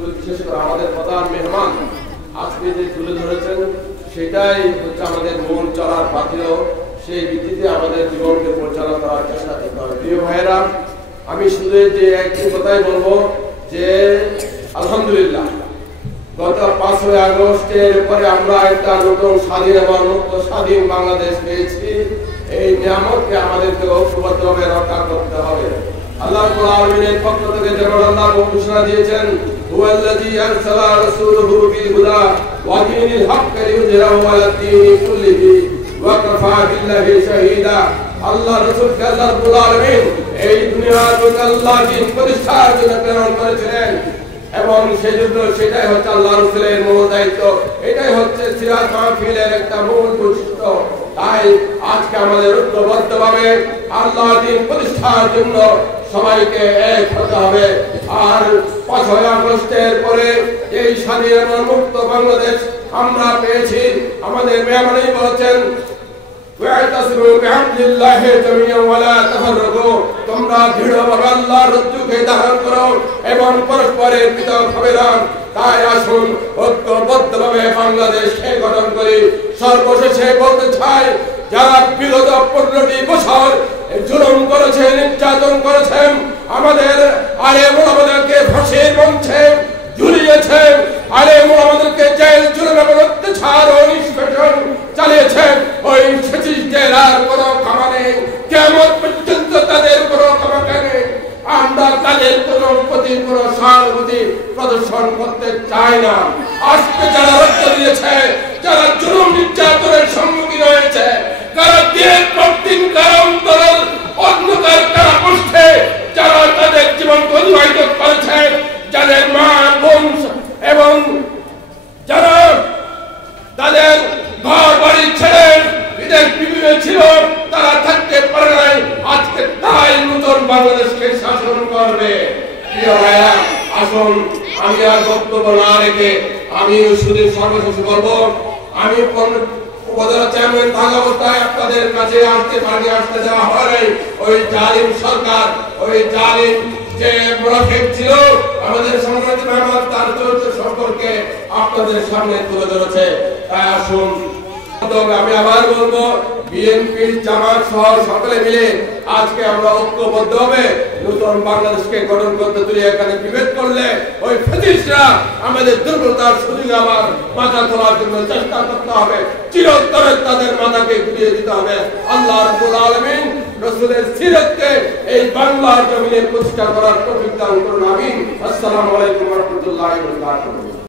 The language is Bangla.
বিশেষ করে আমাদের প্রধান মেহমান আজকে যে তুলে ধরেছেন সেটাই হচ্ছে আমাদের মূল চলার পাথেয়। সেই ভিত্তিতে আমাদের জীবনকে পরিচালনা করার চেষ্টা করতে হবে। প্রিয় ভাইয়েরা, আমি শুধু যে একটি কথাই বলবো যে আলহামদুলিল্লাহ গত 5ই আগস্টের পরে আমরা একটা নতুন স্বাধীন এবং মুক্ত স্বাধীন বাংলাদেশ পেয়েছি। এই নিয়ামতকে আমাদেরকে ঐক্যবদ্ধভাবে রক্ষা করতে হবে। আল্লাহ রাব্বুল আলামিনের পক্ষ থেকে যেমন আল্লাহ ঘোষণা দিয়েছেন, হুয়াল্লাযী আরসালা রাসূলুহু বিল হুদা ওয়া দীনিল হাক্কি লিইয়ুযহিরাহু আলা দ্বীনি কুল্লিহি ওয়া কাফা বিল্লাহি শাহীদা। আল্লাহ রাসূলকে আল্লাহ রাব্বুল আলামিন এই দুনিয়ার মধ্যে আল্লাহর দ্বীন প্রতিষ্ঠার জন্য প্রেরণ করেছিলেন এবং সেটাই হচ্ছে আল্লাহ রাসূলের মূল দায়িত্ব। এটাই হচ্ছে সিরাত মাহফিলের একটা মূল বৈশিষ্ট্য। তাই আজকে আমাদের ঐক্যবদ্ধভাবে আল্লাহর দ্বীন প্রতিষ্ঠার জন্য সবাইকে এক হতে হবে। আর 5ই আগস্টের পরে এই স্বাধীন এবং মুক্ত বাংলাদেশ আমরা পেয়েছি। আমাদের মেহমানই বলেছেন, তোমরা দৃঢ়ভাবে আল্লাহর রজ্জুকে ধারণ করো এবং পরস্পরের পৃথক হবে না। তাই আসুন ঐক্যবদ্ধভাবে বাংলাদেশকে গঠন করি। সর্বশেষে বলতে চাই, যারা বিগত 15টি বছর জুলুম করেছে, নির্যাতন করেছেন, আমাদের আলেম ওলামাদেরকে ফাঁসির মঞ্চে ঝুলিয়েছে, আলেম ওলামাদেরকে জেল জুলুম এবং অত্যাচার ও নিষ্পেষণ চালিয়েছেন, ওই ফ্যাসিস্টদের আর কোনো ক্ষমা নেই। কিয়ামত পর্যন্ত তাদের কোনো ক্ষমা নেই। আমরা তাদের প্রতি কোনো সহানুভূতি প্রদর্শন করতে চাই না। আজকে যারা রক্ত দিয়েছে, যারা জুলুম নির্যাতনের সম্মুখীন হয়েছে, যারা দিনের পর দিন কারান্তরের অন্ধকার কারাকষ্টে যারা তাদের জীবন অতিবাহিত করেছে, যাদের মা বোন এবং যারা তাদের ঘর বাড়ি ছেড়ে বিদেশ বিভুঁইয়ে ছিল, তারা থাকতে পারে নাই, আজকে তাই নতুন বাংলাদেশকে শাসন করবে। প্রিয় ভাইরা, আসুন আমি আর বক্তব্য না রেখে আমি শুধু সর্বশেষ বলবো, আমি উপজেলা চেয়ারম্যান থাকা অবস্থায় আপনাদের কাছে আসতে যাওয়া হয়। ওই জালিম সরকার, ওই জালিম যে মুনাফিক ছিল, আমাদের সংগ্রামী মেহমান তার চরিত্র সম্পর্কে আপনাদের সামনে তুলে ধরেছে। তাই আসুন, আমি আবার বলবো, বিএনপি জামাত সহ সকলে মিলে আজকে আমরা ঐক্যবদ্ধ হবে নতুন বাংলাদেশকে গঠন করতে। তুলে এখানে বিভেদ করলে ওই ফ্যাসিস্টরা আমাদের দুর্বলতার সুযোগ আবার মাথা তোলার জন্য চেষ্টা করতে হবে। চিরতরে তাদের মাথাকে ঘুরিয়ে দিতে হবে। আল্লাহ রাব্বুল আলামিন রাসূলের সিরাতকে এই বাংলার জমিনে প্রতিষ্ঠা করার তৌফিক দান করুন। আমিন। আসসালামু আলাইকুম ওয়া রাহমাতুল্লাহি ওয়া বারাকাতুহু।